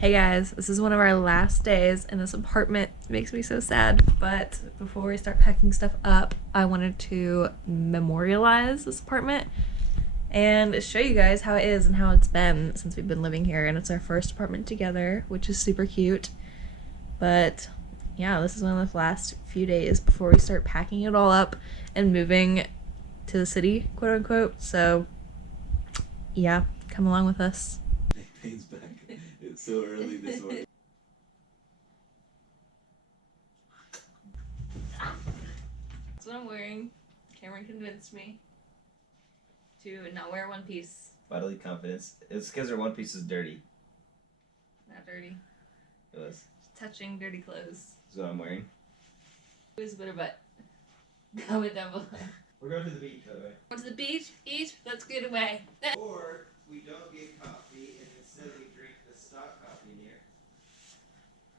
Hey guys, this is one of our last days in this apartment. It makes me so sad, but before we start packing stuff up, I wanted to memorialize this apartment and show you guys how it is and how it's been since we've been living here. And it's our first apartment together, which is super cute. But yeah, this is one of the last few days before we start packing it all up and moving to the city, quote unquote. So yeah, come along with us. Pain's back. It's so early this morning. That's what I'm wearing. Cameron convinced me to not wear one piece. Bodily confidence. It's because her one piece is dirty. Not dirty. It was. Touching dirty clothes. That's what I'm wearing. Who's better butt? Comment down below. We're going to the beach, by the way. Going to the beach? Eat? Let's get away. Or we don't get coffee and instead we drink the stock coffee in here.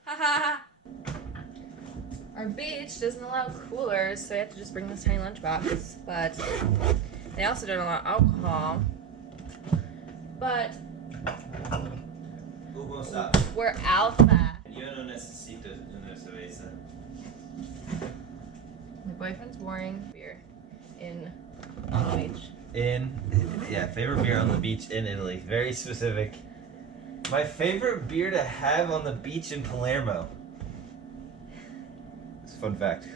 Ha ha ha. Our beach doesn't allow coolers, so we have to just bring this tiny lunchbox. But they also don't allow alcohol. But we're alpha. Yo no necesito una cerveza. My boyfriend's boring beer on the beach. Favorite beer on the beach in Italy. Very specific. My favorite beer to have on the beach in Palermo. It's a fun fact.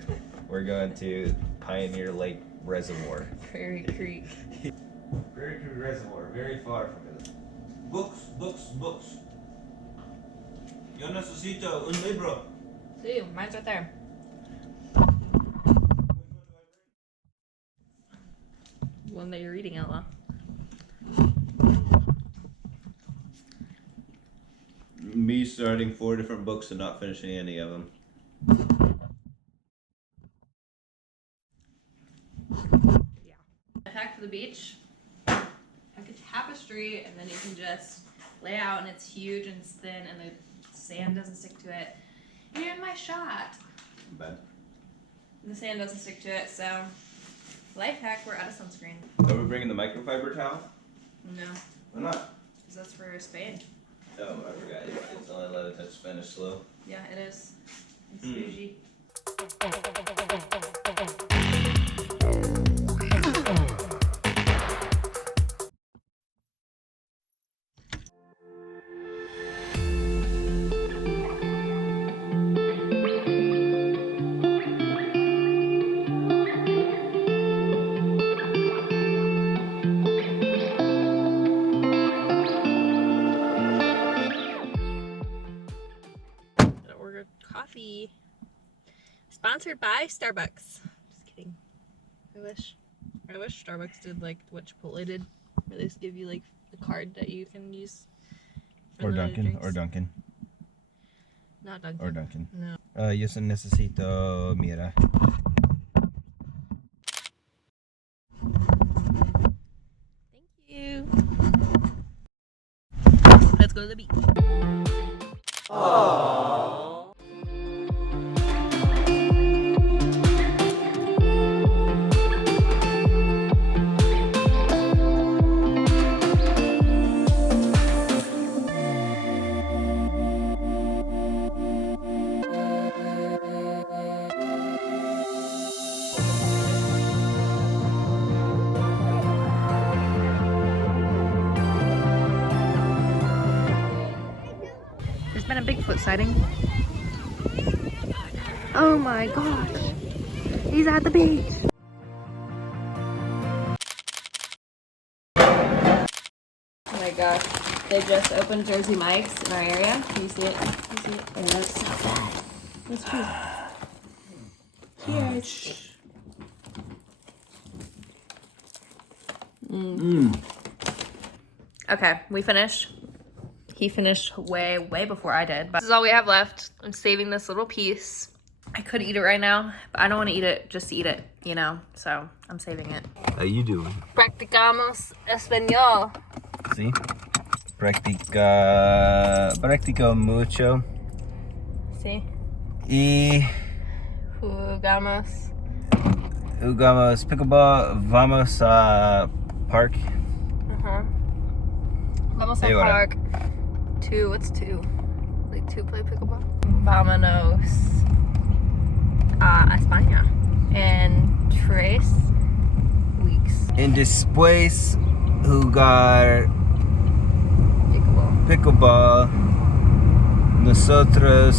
We're going to Pioneer Lake Reservoir. Prairie Creek. Prairie Creek Reservoir, very far from it. Books. Yo necesito un libro. See, mine's right there. One that you're reading, Ella. Me starting 4 different books and not finishing any of them. Yeah. I packed for the beach. Pack a tapestry, and then you can just lay out, and it's huge and it's thin, and the sand doesn't stick to it. You're in my shot. Bad. The sand doesn't stick to it, so life hack, we're out of sunscreen. Are we bringing the microfiber towel? No, Why not? because that's for Spain. Oh, I forgot. It's only allowed to touch Spanish slow. Yeah, it is. It's bougie. Coffee sponsored by Starbucks. Just kidding. I wish Starbucks did like what Chipotle did, where they just give you like a card that you can use. Or Dunkin'. Not Dunkin'. Or Dunkin'. No. Yo necesito, mira. Thank you. Let's go to the beach. Aww. There's been a Bigfoot sighting. Oh my gosh. He's at the beach. Oh my gosh. They just opened Jersey Mike's in our area. Can you see it? Can you see it? It looks so good. Let's cheers. Cheers. Okay, we finished. He finished way before I did, but this is all we have left. I'm saving this little piece. I could eat it right now, but I don't want to eat it just to eat it, you know? So I'm saving it. How you doing? Practicamos español. Sí. Practico mucho. Sí. Y Jugamos. Jugamos pickleball. Vamos a park. Vamos al park. What's two? like to play pickleball. Vámonos a España en 3 weeks. And después jugar Pickleball. nosotros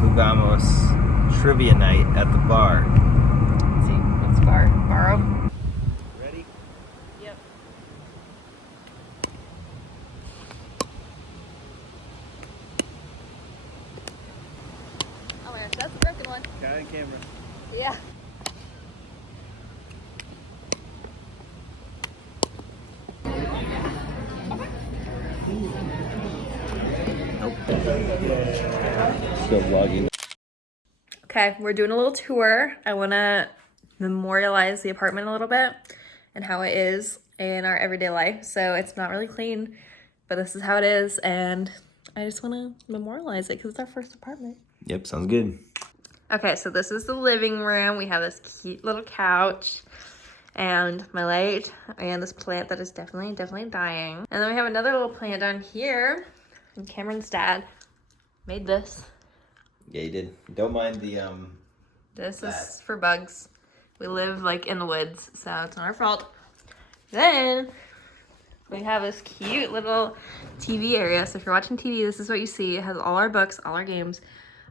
jugamos trivia night at the bar. Let's see, what's bar? Borrow? Ready? Yep. Oh my gosh, that's a broken one. Got it on camera. Yeah. Still vlogging. Okay, we're doing a little tour. I want to memorialize the apartment a little bit and how it is in our everyday life. So it's not really clean, but this is how it is, and I just want to memorialize it because it's our first apartment. Yep, sounds good. Okay, so this is the living room. We have this cute little couch and my light and this plant that is definitely dying. And then we have another little plant down here. And Cameron's dad made this. Yeah, you did. Don't mind the This is for bugs. We live like in the woods, so it's not our fault. Then we have this cute little TV area. So if you're watching TV, this is what you see. It has all our books, all our games,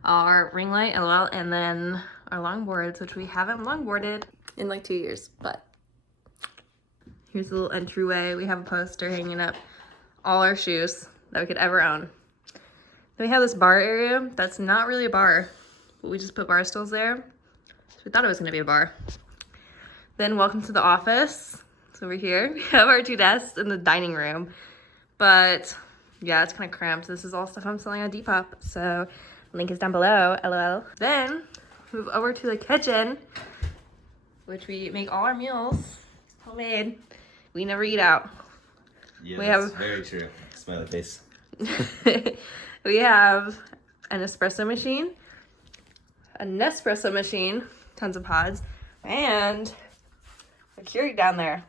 our ring light, LOL, and then our longboards, which we haven't longboarded in like 2 years. But here's a little entryway. We have a poster hanging up all our shoes that we could ever own. Then we have this bar area that's not really a bar, but we just put bar stools there. So we thought it was gonna be a bar. Then welcome to the office. It's over here. We have our 2 desks in the dining room. But yeah, it's kind of cramped. This is all stuff I'm selling on Depop. So link is down below, LOL. Then move over to the kitchen, which we make all our meals homemade. We never eat out. Yeah, We that's have- very true. Smiley face. We have an espresso machine, a Nespresso machine, tons of pods, and a Keurig down there.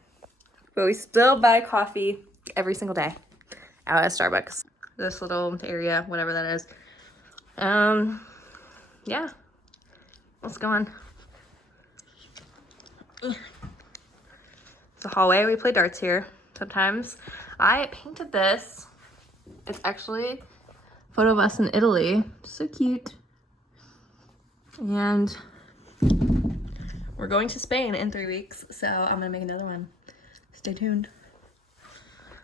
But we still buy coffee every single day out at Starbucks. This little area, whatever that is. Yeah. Let's go on. It's a hallway. We play darts here sometimes. I painted this. It's actually a photo of us in Italy. So cute. And we're going to Spain in 3 weeks, so I'm gonna make another one. Stay tuned.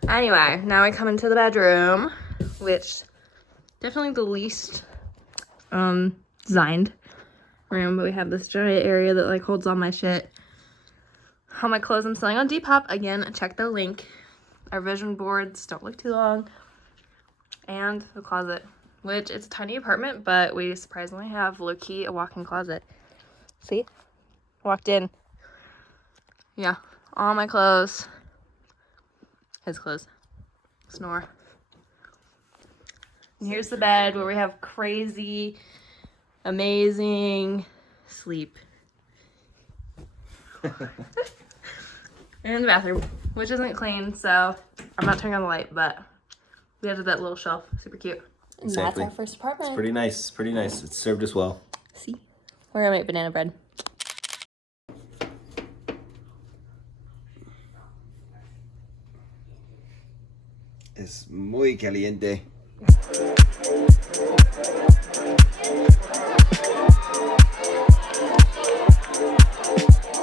Anyway, now we come into the bedroom, which definitely the least designed room, but we have this giant area that like holds all my shit. All my clothes I'm selling on Depop. Again, check the link. Our vision boards don't look too long. And the closet, which it's a tiny apartment, but we surprisingly have low-key a walk-in closet. See? Walked in. Yeah, all my clothes. His clothes. Snore. And here's the bed where we have crazy, amazing sleep. And the bathroom, which isn't clean, so I'm not turning on the light, but we added that little shelf. Super cute. And Exactly. that's our first apartment. It's pretty nice. It's pretty nice. It's served us well. See? We're gonna make banana bread. Es muy caliente.